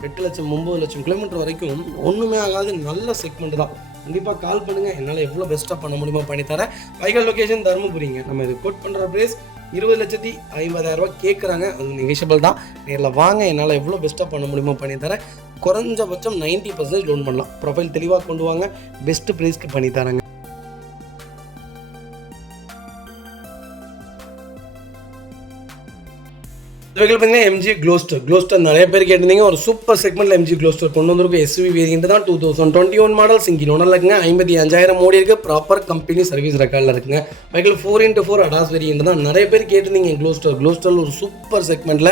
8 லட்சம் 9 லட்சம் கிலோமீட்டர் வரைக்கும் ஒன்றுமே ஆகாது. நல்ல செக்மெண்ட் தான். கண்டிப்பாக கால் பண்ணுங்கள். என்னால் எவ்வளோ பெஸ்ட்டாக பண்ண முடியுமோ பண்ணித்தரேன். வெஹிக்கிள் லொக்கேஷன் தருமபுரிங்க. நம்ம இது கோட் பண்ணுற ப்ரைஸ் 20,50,000 கேட்குறாங்க. அது நெகோஷியபிள் தான். நேரில் வாங்க, என்னால் எவ்வளோ பெஸ்ட்டாக பண்ண முடியுமோ பண்ணித்தரேன். குறைஞ்சபட்சம் 90% லோன் பண்ணலாம். ப்ரொஃபைல் தெளிவாக கொண்டு வாங்க, பெஸ்ட்டு ப்ரைஸ்க்கு பண்ணித்தரேங்க. வெஹிக்கிள் பார்த்தீங்கன்னா MG க்ளோஸ்டர் நிறைய பேர் கேட்டிருந்தீங்க. ஒரு சூப்பர் செக்மெண்ட்டில் MG க்ளோஸ்டர் கொண்டு வந்திருக்கும். SUV வேரியன்ட் தான். 2021 மாடல் சிங்கிள் ஓனரில் இருக்குங்க. 55,000 ஓடி இருக்குது. ப்ராப்பர் கம்பெனி சர்வீஸ் ரெக்கார்டில் இருக்குங்க. வெஹிக்கிள் 4x4 அடாஸ் வேரியன்ட் தான். நிறைய பேர் கேட்டிருந்தீங்க. க்ளோஸ்டரில் ஒரு சூப்பர் செக்மெண்ட்டில்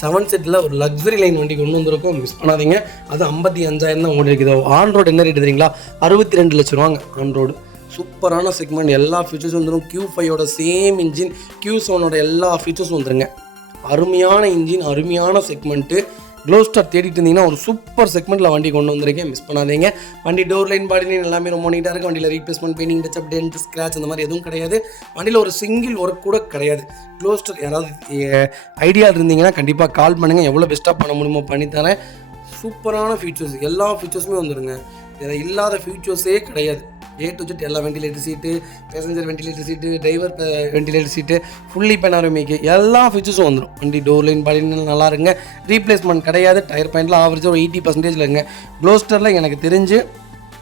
7 செட்டில் ஒரு லக்ஸரி லைன் வண்டி கொண்டு வந்திருக்கும். மிஸ் பண்ணாதீங்க. அது 55,000 தான் ஓடி இருக்குது. ஆன் ரோடு என்ன ரேட் தெரியுங்களா? 62 லட்சம் ரூபாங்க ஆன் ரோடு. சூப்பரான செக்மெண்ட். எல்லா ஃபீச்சர்ஸும் வந்துடும். Q5ஓட சேம் இன்ஜின், Q7ஓட எல்லா ஃபீச்சர்ஸும் வந்துருங்க. அருமையான இன்ஜின், அருமையான செக்மெண்ட்டு. க்ளோஸ்டார் தேடிட்டு இருந்தீங்கன்னா ஒரு சூப்பர் செக்மெண்ட்டில் வண்டி கொண்டு வந்திருக்கேன், மிஸ் பண்ணாதீங்க. வண்டி டோர் லைன் பாடி லைன் எல்லாமே ரொம்ப நீட்டாக இருக்குது. வண்டியில் replacement, painting, touch up, dent, scratch அந்த மாதிரி எதுவும் கிடையாது. வண்டியில் ஒரு சிங்கிள் ஒர்க் கூட கிடையாது. க்ளோஸ்டார் யாராவது ஐடியா இருந்தீங்கன்னா கண்டிப்பாக கால் பண்ணுங்கள், எவ்வளோ பெஸ்ட்டாக பண்ண முடியுமோ பண்ணித்தரேன். சூப்பரான ஃபீச்சர்ஸ், எல்லா ஃபீச்சர்ஸுமே வந்துடுங்க. இதில் இல்லாத ஃபீச்சர்ஸே கிடையாது. A to Z எல்லா வெண்டிலேட்டர் சீட்டு, பேசஞ்சர் வெண்டிலேட்டர் சீட்டு, டிரைவர் வெண்டிலேட்டர் சீட்டு, ஃபுல்லி பெனாரோமிக்கு எல்லா ஃபீச்சர்ஸும் வந்துடும். வண்டி டோர் லைன் பாடி நல்லா இருக்குங்க. ரீப்ளேஸ்மெண்ட் கிடையாது. டயர் பாயிண்ட்டில் ஆவரேஜாக ஒரு 80% இருக்குங்க. க்ளோஸ்டரில் எனக்கு தெரிஞ்சு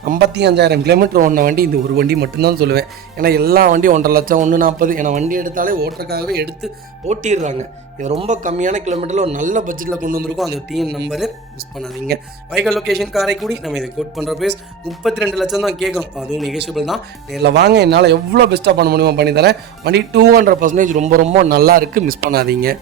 55,000 கிலோமீட்டர் ஓடின வண்டி இந்த ஒரு வண்டி மட்டும்தான் சொல்லுவேன். ஏன்னா எல்லா வண்டியும் 1.5 லட்சம் 140, ஏன்னா வண்டி எடுத்தாலே ஓட்டுறக்காகவே எடுத்து ஓட்டிடுறாங்க. இது ரொம்ப கம்மியான கிலோமீட்டரில் ஒரு நல்ல பட்ஜெட்டில் கொண்டு வந்திருக்கோம். அது டிஎன் நம்பரு, மிஸ் பண்ணாதீங்க. வைக்கல் லொக்கேஷன் காரைக்குடி. நம்ம இதை கோட் பண்ணுற ப்ரைஸ் 32 லட்சம் தான் கேட்குறோம். அதுவும் நெகோஷியபிள் தான். நேரில் வாங்க, என்னால் எவ்வளோ பெஸ்ட்டாக பண்ண முடியுமோ பண்ணி தரேன். வண்டி 200% ரொம்ப ரொம்ப நல்லா இருக்குது, மிஸ் பண்ணாதீங்க.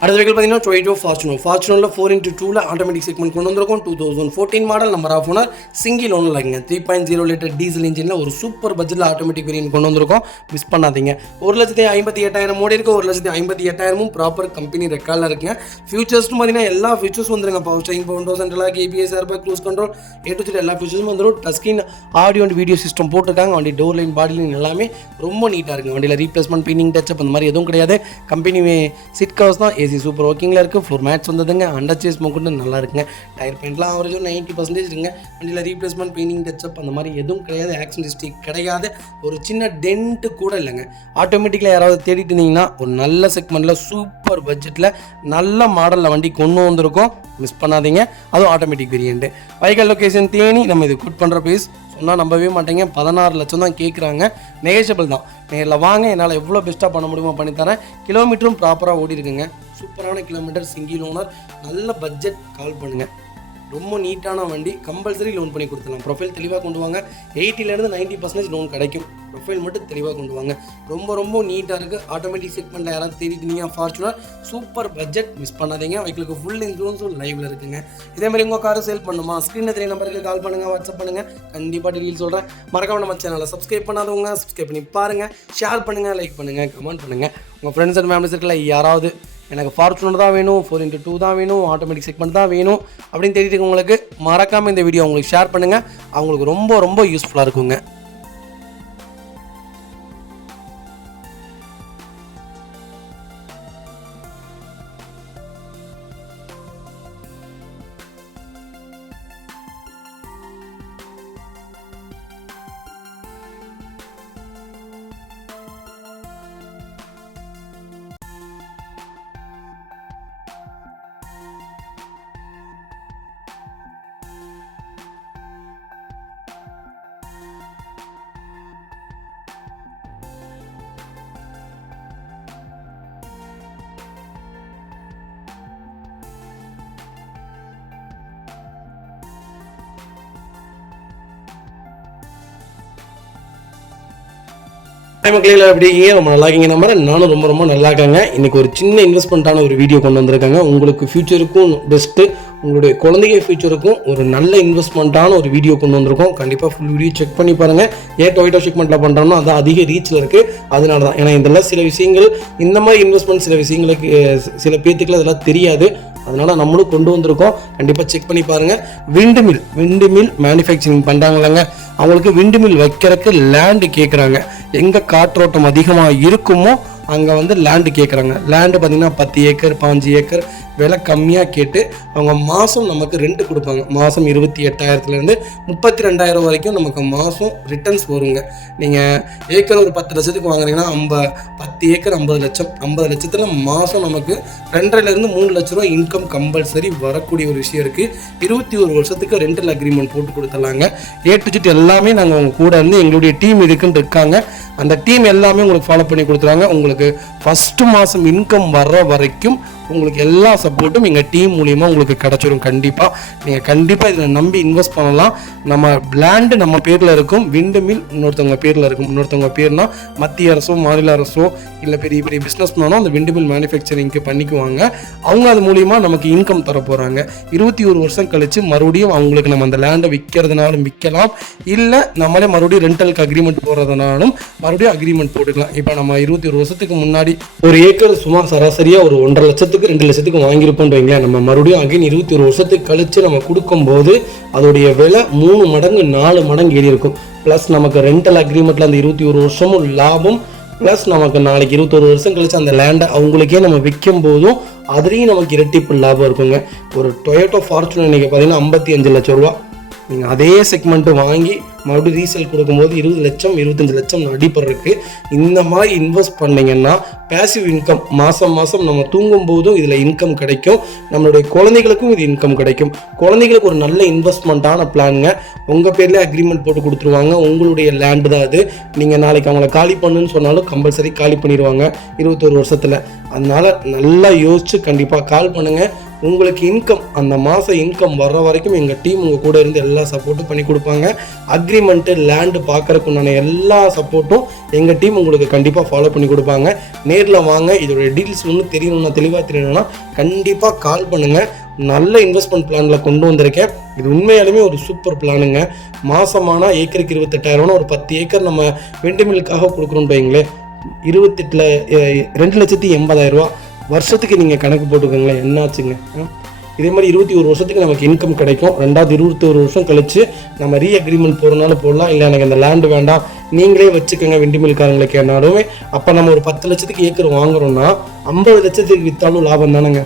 அடுத்த வெஹிக்கிள் பார்த்தீங்கன்னா டொயோட்டா ஃபார்ச்சுனர். ஃபார்ச்சுனரில் 4x2 ஆட்டோமேட்டிக் செக்மெண்ட் கொண்டு வந்திருக்கும். 2014 model, number of owner, single owner இருக்குங்க. 3.0 லிட்டர் டீசல் இன்ஜினில் ஒரு சூப்பர் பட்ஜெட்டில் ஆட்டோமேட்டிக் வேரியன்ட் கொண்டு வந்திருக்கோம், மிஸ் பண்ணாதீங்க. 1,58,000 ஓடி இருக்குது. 1,58,000 ப்ராப்பர் கம்பெனி ரெக்கார்டில் இருக்குங்க. ஃபியூச்சர்ஸ்னு பார்த்தீங்கன்னா எல்லா ஃபியூச்சர்ஸும் வந்துருங்க. Power steering, power central lock, ABS, airbag, cruise control, A to Z எல்லா ஃபியூச்சர்ஸும் வந்துடும். Touch screen, audio and video system போட்டிருக்காங்க. வண்டி டோர் லைன், பாடி லைன் எல்லாமே ரொம்ப நீட்டாக இருக்குங்க. வண்டியில் ரீப்ளேஸ்மெண்ட், பெயிண்டிங், டச்சப் அந்த மாதிரி எதுவும் கிடையாது. கம்பெனி சிட் கவர்ஸ் தான், AC சூப்பர் ஒர்க்கிங்கில் இருக்குது. ஃப்ளோர் மேட்ஸ் வந்ததுங்க. அண்டர் சேஸ் மோக்கொண்டு நல்லா இருக்குங்க. டயர் பாயிண்ட்லாம் ஆவரேஜ் 90% இருக்குங்க. வண்டியில் ரீப்ளேஸ்மெண்ட், பெயிண்டிங், டச்சப் அந்த மாதிரி எதுவும் கிடையாது. ஆக்சிடென்ட் ஹிஸ்ட்ரி கிடையாது. ஒரு சின்ன டென்ட்டு கூட இல்லைங்க. ஆட்டோமேட்டிக்கில் யாராவது தேடிட்டு இருந்தீங்கன்னா ஒரு நல்ல செக்மெண்ட்டில் சூப்பர் பட்ஜெட்டில் நல்ல மாடலில் வண்டி கொண்டு வந்திருக்கோம், மிஸ் பண்ணாதீங்க. அதுவும் ஆட்டோமேட்டிக் வேரியண்ட்டு. வைக்கல் லொக்கேஷன் தேனி. நம்ம இது குட் பண்ணுற ப்ரைஸ் சொன்னால் நம்பவே மாட்டேங்க, 16 லட்சம் தான் கேட்குறாங்க. நெகோஷியபிள் தான். நேரில் வாங்க, என்னால் எவ்வளோ பெஸ்ட்டாக பண்ண முடியுமோ பண்ணித்தரேன். கிலோமீட்டரும் ப்ராப்பராக ஓடி இருக்குங்க. சூப்பரான கிலோமீட்டர், சிங்கிள் ஓனர், நல்ல பட்ஜெட். கால் பண்ணுங்கள். ரொம்ப நீட்டான வண்டி. கம்பல்சரி லோன் பண்ணி கொடுத்துடலாம். ப்ரொஃபைல் தெளிவாக கொண்டு வாங்க. 80% 90% லோன் கிடைக்கும். ப்ரொஃபைல் மட்டும் தெளிவாக கொண்டு வாங்க. ரொம்ப ரொம்ப நீட்டாக இருக்குது. ஆட்டோமேட்டிக் செக்மெண்ட்டில் யாராவது தேடிட்டு நீங்கள் ஃபார்ச்சுனர் சூப்பர் பட்ஜெட், மிஸ் பண்ணாதீங்க. வைக்கலுக்கு ஃபுல் இன்சூரன்ஸும் லைவில் இருக்குங்க. இதேமாதிரி உங்கள் காரை சேல் பண்ணுமா, ஸ்க்ரீனில் தெரிய நம்பருக்கு கால் பண்ணுங்கள், வாட்ஸ்அப் பண்ணுங்கள். கண்டிப்பாக டீட்டெயில் சொல்கிறேன். மறக்காம நம்ம சேனலை சப்ஸ்கிரைப் பண்ணாதவங்க சப்ஸ்கிரைப் பண்ணி பாருங்கள். ஷேர் பண்ணுங்கள், லைக் பண்ணுங்கள், கமெண்ட் பண்ணுங்கள். உங்கள் ஃப்ரெண்ட்ஸ் அண்ட் ஃபேமிலிஸ் இருக்கல யாராவது எனக்கு ஃபார்ச்சுனர் தான் வேணும், 4x2 தான் வேணும், ஆட்டோமேட்டிக் செக்மெண்ட் தான் வேணும் அப்படின்னு தெரியுது உங்களுக்கு, மறக்காமல் இந்த வீடியோ உங்களுக்கு ஷேர் பண்ணுங்கள். அவங்களுக்கு ரொம்ப ரொம்ப யூஸ்ஃபுல்லாக இருக்குங்க. மக்களில் அப்படியே ரொம்ப நல்லா இருக்கீங்க. நம்பர் நானும் ரொம்ப ரொம்ப நல்லா இருக்காங்க. இன்றைக்கி ஒரு சின்ன இன்வெஸ்ட்மெண்ட்டான ஒரு வீடியோ கொண்டு வந்திருக்காங்க. உங்களுக்கு ஃபியூச்சருக்கும் பெஸ்ட்டு, உங்களுடைய குழந்தைங்க ஃபியூச்சருக்கும் ஒரு நல்ல இன்வெஸ்ட்மெண்ட்டான ஒரு வீடியோ கொண்டு வந்திருக்கோம். கண்டிப்பாக ஃபுல் வீடியோ செக் பண்ணி பாருங்கள். ஏன் டொயோட்டா செக்மெண்ட்டில் பண்ணுறோம்னா அது அதிக ரீச்சில் இருக்குது, அதனால தான். ஏன்னா இதெல்லாம் சில விஷயங்கள், இந்த மாதிரி இன்வெஸ்ட்மெண்ட் சில விஷயங்களுக்கு சில பேத்துக்குள்ள அதெல்லாம் தெரியாது, அதனால் நம்மளும் கொண்டு வந்திருக்கோம். கண்டிப்பாக செக் பண்ணி பாருங்கள். விண்டு மில் மேனுஃபேக்சரிங் பண்ணுறாங்களாங்க, அவங்களுக்கு விண்டு மில் வைக்கிறதுக்கு லேண்டு கேட்குறாங்க. எங்கே காற்றோட்டம் அதிகமாக இருக்குமோ அங்கே வந்து லேண்டு கேட்குறாங்க. லேண்டு பார்த்திங்கன்னா 10 ஏக்கர் 5 ஏக்கர் விலை கம்மியாக கேட்டு அவங்க மாதம் நமக்கு ரெண்ட் கொடுப்பாங்க. மாதம் 28,000லேருந்து 32,000 வரைக்கும் நமக்கு மாதம் ரிட்டர்ன்ஸ் வருங்க. நீங்கள் ஏக்கர் ஒரு 10 லட்சத்துக்கு வாங்குறீங்கன்னா 10 ஏக்கர் 50 லட்சம். 50 லட்சத்தில் மாதம் நமக்கு 2.5லேருந்து 3 லட்ச ரூபா இன்கம் கம்பல்சரி வரக்கூடிய ஒரு விஷயம் இருக்குது. 21 வருஷத்துக்கு ரெண்டல் அக்ரிமெண்ட் போட்டு கொடுத்துடலாங்க. A to Z எல்லாமே நாங்கள் உங்கள் கூட இருந்து எங்களுடைய டீம் இதுக்குன்னு இருக்காங்க. அந்த டீம் எல்லாமே உங்களுக்கு ஃபாலோ பண்ணி கொடுத்துருவாங்க. உங்களுக்கு ஃபஸ்ட்டு மாதம் இன்கம் வர்ற வரைக்கும் உங்களுக்கு எல்லா சப்போர்ட்டும் எங்கள் டீம் மூலியமாக உங்களுக்கு கிடச்சிரும். நீங்கள் கண்டிப்பாக இதில் நம்பி இன்வெஸ்ட் பண்ணலாம். நம்ம லேண்டு நம்ம பேரில் இருக்கும், விண்டு மில் இன்னொருத்தவங்க பேரில் இருக்கும். இன்னொருத்தவங்க பேர்னா மத்திய அரசோ மாநில அரசோ இல்லை பெரிய பெரிய பிஸ்னஸ் மேனோ அந்த விண்டு மில் மேனுஃபேக்சரிங்க்கு பண்ணிக்குவாங்க. அவங்க அது மூலியமாக நமக்கு இன்கம் தர போகிறாங்க. 21 வருஷம் கழித்து மறுபடியும் அவங்களுக்கு நம்ம அந்த லேண்டை விற்கிறதுனாலும் விற்கலாம், இல்லை நம்மளே மறுபடியும் ரெண்டலுக்கு அக்ரிமெண்ட் போடுறதுனாலும் மறுபடியும் அக்ரிமெண்ட் போட்டுக்கலாம். இப்போ நம்ம 21 வருஷத்துக்கு முன்னாடி ஒரு ஏக்கர் சுமார் சராசரியாக ஒரு 1.5 லட்சத்துக்கு 2 லட்சத்துக்கு வாங்கியிருப்போம் வைங்களேன். நம்ம மறுபடியும் அகைன் 21 வருஷத்துக்கு கழித்து நம்ம கொடுக்கும்போது அதோடைய விலை 3 மடங்கு 4 மடங்கு ஏறி இருக்கும். ப்ளஸ் நமக்கு ரெண்டல் அக்ரிமெண்ட்டில் அந்த 21 வருஷமும் லாபம், ப்ளஸ் நமக்கு நாளைக்கு 21 வருஷம் கழிச்சு அந்த லேண்டை அவங்களுக்கே நம்ம விற்கும் போதும் அதுலேயும் நமக்கு இரட்டிப்பு லாபம் இருக்குங்க. ஒரு டொயோட்டோ ஃபார்ச்சுனர் இன்றைக்கி பார்த்தீங்கன்னா 55 லட்சம் ரூபா. நீங்கள் அதே செக்மெண்ட்டு வாங்கி மறுபடியும் ரீசேல் கொடுக்கும்போது 20 லட்சம் 25 லட்சம் அடிப்படுறதுக்கு இந்த மாதிரி இன்வெஸ்ட் பண்ணிங்கன்னா பேசிவ் இன்கம் மாதம் நம்ம தூங்கும் போதும் இதில் இன்கம் கிடைக்கும். நம்மளுடைய குழந்தைகளுக்கும் இது இன்கம் கிடைக்கும். குழந்தைகளுக்கு ஒரு நல்ல இன்வெஸ்ட்மெண்ட்டான பிளானுங்க. உங்கள் பேர்லேயே அக்ரிமெண்ட் போட்டு கொடுத்துருவாங்க. உங்களுடைய லேண்டு தான் அது. நீங்கள் நாளைக்கு அவங்கள காலி பண்ணுன்னு சொன்னாலும் கம்பல்சரி காலி பண்ணிடுவாங்க 21 வருஷத்தில். அதனால் நல்லா யோசித்து கண்டிப்பாக கால் பண்ணுங்கள். உங்களுக்கு இன்கம் அந்த மாதம் இன்கம் வர்ற வரைக்கும் எங்கள் டீம் உங்கள் கூட இருந்து எல்லா சப்போர்ட்டும் பண்ணி கொடுப்பாங்க. அக்ரிமெண்ட்டு லேண்டு பார்க்குறக்கு உண்டான எல்லா சப்போர்ட்டும் எங்கள் டீம் உங்களுக்கு கண்டிப்பாக ஃபாலோ பண்ணி கொடுப்பாங்க. நேரில் வாங்க. இதோடைய டீல்ஸ் ஒன்றும் தெரியணும்னா தெளிவாக தெரியணும்னா கண்டிப்பாக கால் பண்ணுங்கள். நல்ல இன்வெஸ்ட்மெண்ட் பிளானில் கொண்டு வந்திருக்கேன். இது உண்மையாலுமே ஒரு சூப்பர் பிளானுங்க. மாதமானால் ஏக்கருக்கு 28,000 ஒரு 10 ஏக்கர் நம்ம வெண்டுமில்லுக்காக கொடுக்குறோன்னு வைங்களேன். 2,80,000 ரூபா வருஷத்துக்கு நீங்கள் கணக்கு போட்டுக்கோங்களேன், என்னாச்சுங்க. இதே மாதிரி 21 வருஷத்துக்கு நமக்கு இன்கம் கிடைக்கும். 21 வருஷம் கழிச்சு நம்ம ரீ அக்ரிமெண்ட் போகிறனால போடலாம். இல்லை எனக்கு அந்த லேண்டு வேண்டாம் நீங்களே வச்சுக்கோங்க வெண்டிமில்காரங்களுக்கு என்னாலுமே. அப்போ நம்ம ஒரு 10 லட்சத்துக்கு ஏக்கர் வாங்குறோம்னா 50 லட்சத்துக்கு விற்றாலும் லாபம் தானேங்க.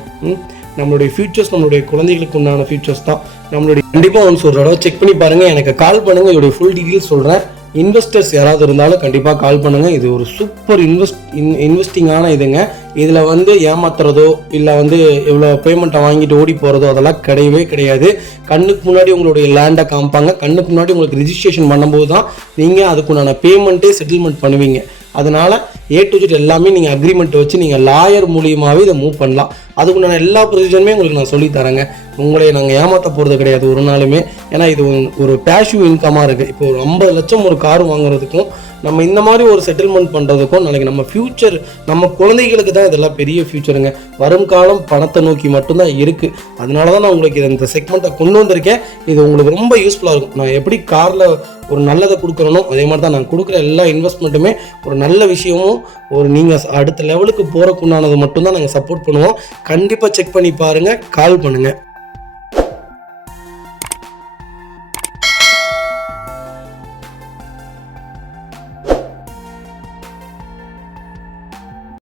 நம்மளுடைய ஃபியூச்சர்ஸ் நம்மளுடைய குழந்தைகளுக்கு உண்டான ஃபியூச்சர்ஸ் தான். நம்மளுடைய கண்டிப்பாக ஒன்று ஒரு தடவை செக் பண்ணி பாருங்கள். எனக்கு கால் பண்ணுங்கள். இதோடைய ஃபுல் டீட்டெயில்ஸ் சொல்கிறேன். இன்வெஸ்டர்ஸ் யாராவது இருந்தாலும் கண்டிப்பாக கால் பண்ணுங்கள். இது ஒரு சூப்பர் இன்வெஸ்டிங்கான இதுங்க. இதில் வந்து ஏமாத்துறதோ இல்லை வந்து இவ்வளோ பேமெண்ட்டை வாங்கிட்டு ஓடி போகிறதோ அதெல்லாம் கிடையவே கிடையாது. கண்ணுக்கு முன்னாடி உங்களுடைய லேண்டை காமிப்பாங்க. கண்ணுக்கு முன்னாடி உங்களுக்கு ரிஜிஸ்ட்ரேஷன் பண்ணும்போது தான் நீங்கள் அதுக்குண்டான பேமெண்ட்டே செட்டில்மெண்ட் பண்ணுவீங்க. அதனால் A to Z எல்லாமே நீங்கள் அக்ரிமெண்ட் வச்சு நீங்கள் லாயர் மூலியமாகவே இதை மூவ் பண்ணலாம். அதுக்குண்டான எல்லா ப்ரொசீஜருமே உங்களுக்கு நான் சொல்லித்தரேங்க. உங்களை நாங்கள் ஏமாற்ற போகிறது கிடையாது ஒரு நாளுமே. ஏன்னா இது ஒரு பேஷிவ் இன்கமாக இருக்குது. இப்போ ஒரு 50 லட்சம் ஒரு கார் வாங்குறதுக்கும் நம்ம இந்த மாதிரி ஒரு செட்டில்மெண்ட் பண்ணுறதுக்கும் நாளைக்கு நம்ம ஃப்யூச்சர் நம்ம குழந்தைகளுக்கு தான் இதெல்லாம் பெரிய ஃப்யூச்சருங்க. வரும் காலம் பணத்தை நோக்கி மட்டும்தான் இருக்குது. அதனால தான் நான் உங்களுக்கு இந்த செக்மெண்ட்டை கொண்டு வந்திருக்கேன். இது உங்களுக்கு ரொம்ப யூஸ்ஃபுல்லாக இருக்கும். நான் எப்படி காரில் ஒரு நல்லதை கொடுக்குறனோ அதே மாதிரி தான் நான் கொடுக்குற எல்லா இன்வெஸ்ட்மெண்ட்டுமே ஒரு நல்ல விஷயமும் ஒரு நீங்கள் அடுத்த லெவலுக்கு போகிறக்குண்டானது மட்டும்தான் நாங்கள் சப்போர்ட் பண்ணுவோம். கண்டிப்பாக செக் பண்ணி பாருங்கள், கால் பண்ணுங்கள்.